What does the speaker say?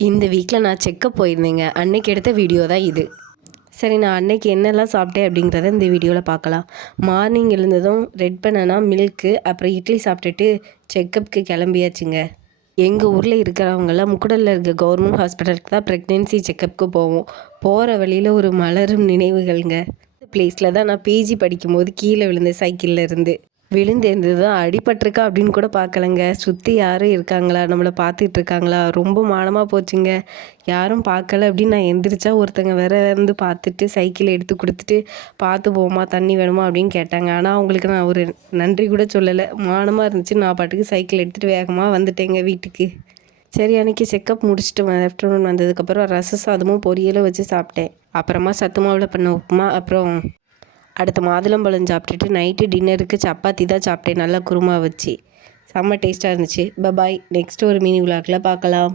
இந்த வீக்கில் நான் செக்கப் போயிருந்தேங்க. அன்னைக்கு எடுத்த வீடியோ தான் இது. சரி, நான் அன்னைக்கு என்னெல்லாம் சாப்பிட்டேன் அப்படிங்கிறத இந்த வீடியோவில் பார்க்கலாம். மார்னிங் எழுந்ததும் ரெட் பனானா, மில்க்கு, அப்புறம் இட்லி சாப்பிட்டுட்டு செக்கப்புக்கு கிளம்பியாச்சுங்க. எங்கள் ஊரில் இருக்கிறவங்கெல்லாம் முக்குடலில் இருக்க கவர்மெண்ட் ஹாஸ்பிட்டலுக்கு தான் ப்ரெக்னென்சி செக்கப்புக்கு போவோம். போகிற வழியில் ஒரு மலரும் நினைவுகள்ங்க. இந்த பிளேஸில் தான் நான் பிஜி படிக்கும்போது கீழே விழுந்தேன் சைக்கிளில் இருந்து. விழுந்தேர்ந்தது தான் அடிபட்டிருக்கா அப்படின்னு கூட பார்க்கலங்க. சுற்றி யாரும் இருக்காங்களா, நம்மளை பார்த்துட்டு இருக்காங்களா, ரொம்ப மானமாக போச்சுங்க. யாரும் பார்க்கல அப்படின்னு நான் எந்திரிச்சா ஒருத்தங்க வேற வந்து பார்த்துட்டு சைக்கிள் எடுத்து கொடுத்துட்டு, பார்த்து போமா தண்ணி வேணுமா அப்படின்னு கேட்டாங்க. ஆனால் அவங்களுக்கு நான் ஒரு நன்றி கூட சொல்லலை. மானமாக இருந்துச்சு. நான் பாட்டுக்கு சைக்கிள் எடுத்துகிட்டு வேகமாக வந்துட்டேங்க வீட்டுக்கு. சரி, அன்றைக்கி செக்கப் முடிச்சுட்டு ஆஃப்டர்நூன் வந்ததுக்கப்புறம் ரச சாதமும் பொரியலும் வச்சு சாப்பிட்டேன். அப்புறமா சத்து மாவில் பண்ண உப்புமா, அப்புறம் அடுத்த மாதுளம்பழம் சாப்பிட்டுட்டு நைட்டு டின்னருக்கு சப்பாத்தி தான் சாப்பிட்டேன், நல்லா குருமா வச்சு. செம்ம டேஸ்ட்டாக இருந்துச்சு. பாய். நெக்ஸ்ட் ஒரு மினி விலாகில் பார்க்கலாம்.